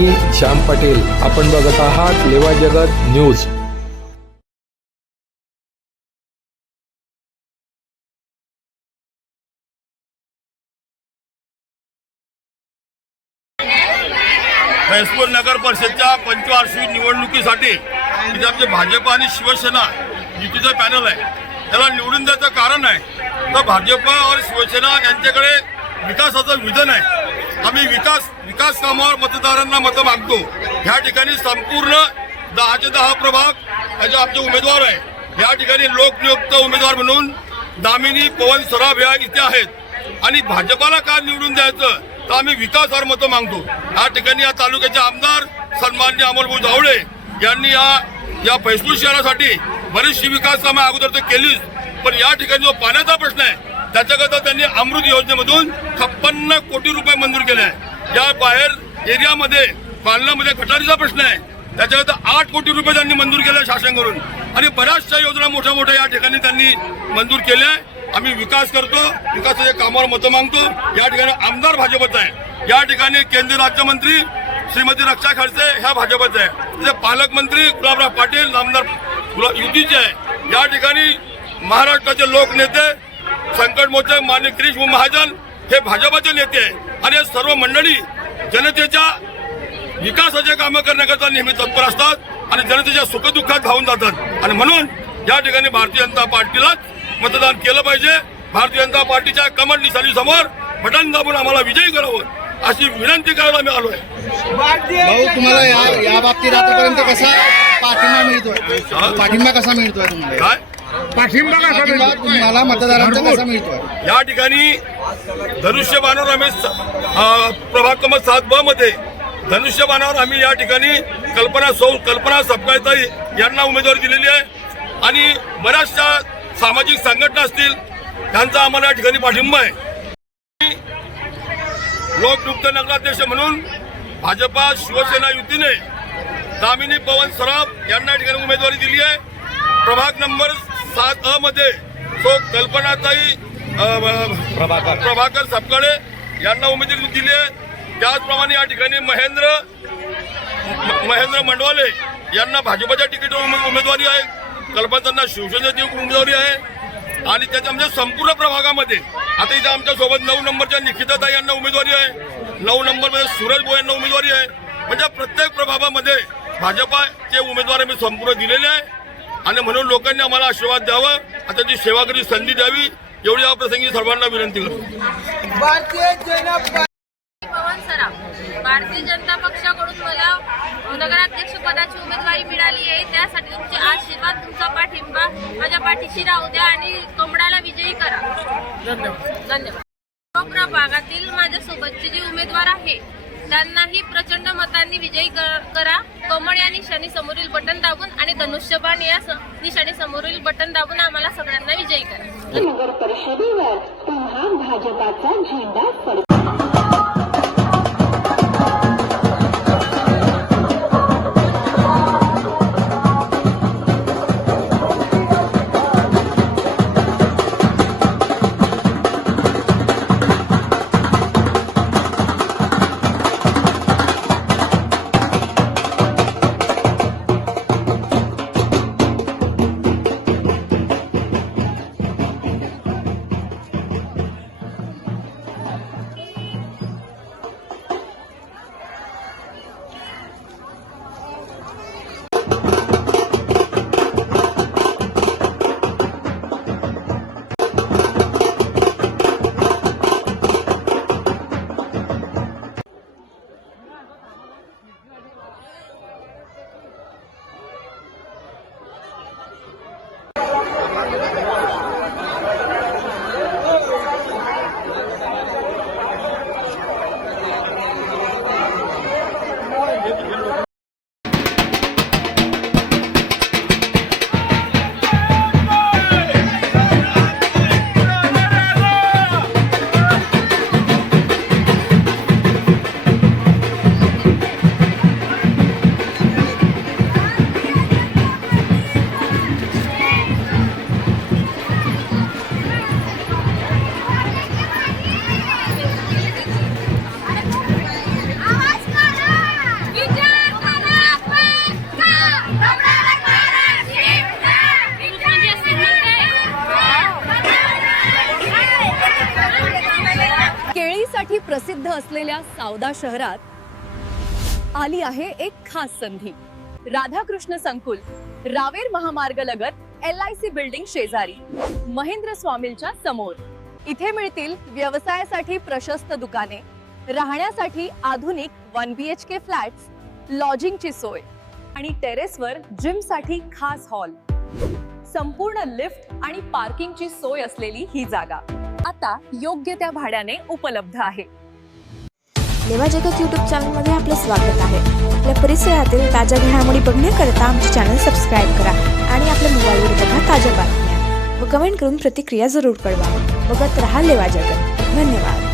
मी श्याम पाटील. आपण बघत आहात लेवा जगत न्यूज. फैजपूर नगर परिषदच्या पंचवार्षिक निवडणुकीसाठी इथे आमचे भाजप आणि शिवसेना युतीचं पॅनल आहे. त्याला निवडून द्यायचं कारण आहे तर भाजप और शिवसेना यांच्याकडे विकासाचं विजन आहे. आम्ही विकास कामावर मतदारांना मतं मागतो. ह्या ठिकाणी संपूर्ण 10 प्रभाग याचे आमचे उमेदवार आहे. या ठिकाणी लोकनियुक्त उमेदवार म्हणून दामिनी पवन सराफ या इथे आहेत आणि भाजपाला का निवडून द्यायचं तर आम्ही विकासावर मतं मागतो. या ठिकाणी या तालुक्याचे आमदार सन्माननीय अमोलभाऊ जावळे यांनी या फैजपूर शहरासाठी बरीचशी विकास कामं अगोदर तर केलीच, पण या ठिकाणी जो पाण्याचा प्रश्न आहे त्याच्याकरता त्यांनी अमृत योजनेमधून 56 कोटी रुपये मंजूर केले आहे. या बाहेर एरियामध्ये पालनामध्ये गटारीचा प्रश्न आहे त्याच्याकरता 8 कोटी रुपये त्यांनी मंजूर केले शासनाकडून आणि बऱ्याचशा योजना मोठ्या या ठिकाणी त्यांनी मंजूर केल्या आहे. आम्ही विकास करतो, विकासाच्या कामावर मतं मागतो. या ठिकाणी आमदार भाजपचा आहे. या ठिकाणी केंद्रीय राज्यमंत्री श्रीमती रक्षा खडसे ह्या भाजपचा आहे. तिथे पालकमंत्री गुलाबराव पाटील आमदार युतीचे आहे. या ठिकाणी महाराष्ट्राचे लोकनेते संकट मोर्चा मान्य गिरीश महाजन हे भाजपचे नेते आहे आणि हे सर्व मंडळी जनतेच्या विकासाचे कामं करण्याकरता नेहमी तत्पर असतात आणि जनतेच्या सुखदुःखात धावून जातात आणि म्हणून या ठिकाणी भारतीय जनता पार्टीलाच मतदान केलं पाहिजे. भारतीय जनता पार्टीच्या कमल निशाणी समोर बटन दाबून आम्हाला विजयी करावं अशी विनंती करायला आम्ही आलोय. भाऊ, तुम्हाला या बाबतीत आतापर्यंत कसा पाठिंबा मिळतोय? पाठिंबा कसा मिळतोय तुम्हाला? काय पाठिंबा तुम्हाला मतदारांचा कसा मिळतोय? या ठिकाणी धनुष्यबाणावर आम्ही प्रभाग क्रमांक 7B मध्ये धनुष्यबाणावर आम्ही या ठिकाणी कल्पना सपकाळताई यांना उमेदवारी दिलेली आहे आणि बऱ्याचशा सामाजिक संघटना असतील त्यांचा आम्हाला या ठिकाणी पाठिंबा आहे. लोकनियुक्त नगराध्यक्ष म्हणून भाजपा शिवसेना युतीने दामिनी पवन सराफ यांना या ठिकाणी उमेदवारी दिली आहे. प्रभाग नंबर 7A मध्ये कल्पनाताई प्रभाकर सपकाळे यांना उमेदवारी दिली आहे. त्याचप्रमाणे या ठिकाणी महेंद्र मंडवाले यांना भाजपच्या तिकीटवर उमेदवारी आहे. कल्पनाताईंना शिवसेनेची उमेदवारी आहे आणि त्याच्यामध्ये संपूर्ण प्रभागामध्ये आता इथे आमच्या सोबत 9 नंबरच्या निखिताताई यांना उमेदवारी आहे. 9 नंबरमध्ये सूरज भोये यांना उमेदवारी आहे. म्हणजे प्रत्येक प्रभागामध्ये भाजपाचे उमेदवार आम्ही संपूर्ण दिलेले आहे आणि म्हणून लोकांनी आम्हाला आशीर्वाद द्यावा, आता ती सेवा करी संधी द्यावी एवढी या प्रसंगी सर्वांना विनंती करतो. भारतीय जनता पक्षाकडून मला नगराध्यक्ष पदाची उमेदवारी मिळाली आहे. त्यासाठी तुमचे आशीर्वाद, तुमचा पाठिंबा माझ्या पाठीशी राहू द्या आणि कमळाला विजयी करा. धन्यवाद. प्रभागातील माझ्यासोबतचे जे उमेदवार आहे त्यांनाही प्रचंड मतांनी विजयी करा. कमळ या निशाणी समोरील बटन दाबून आणि धनुष्यबाण या निशाणी समोरील बटन दाबून आम्हाला सगळ्यांना विजयी करा. नगर परिषदेवर पुन्हा भाजपाचा झेंडा प्रसिद्ध असलेल्या सावदा शहरात आली आहे एक खास संधी. राधाकृष्ण संकुल, रावेर महामार्गलगत LIC बिल्डिंग शेजारी, महेंद्र स्वामींच्या समोर. इथे मिळतील व्यवसायासाठी प्रशस्त दुकाने, राहण्यासाठी आधुनिक 1 BHK फ्लॅट्स, लॉजिंगची सोय आणि टेरेसवर जिमसाठी खास हॉल. संपूर्ण लिफ्ट आणि पार्किंगची सोय असलेली ही जागा आता योग्य त्या भाड्याने उपलब्ध आहे. लेवा जगत यूट्यूब चॅनलमध्ये आपलं स्वागत आहे. आपल्या परिसरातील ताज्या घडामोडी बघण्याकरता आमचे चॅनल सबस्क्राईब करा आणि आपल्या मोबाईलवर बघा ताज्या बातम्या व कमेंट करून प्रतिक्रिया जरूर कळवा. बघत रहा लेवा जगत. धन्यवाद.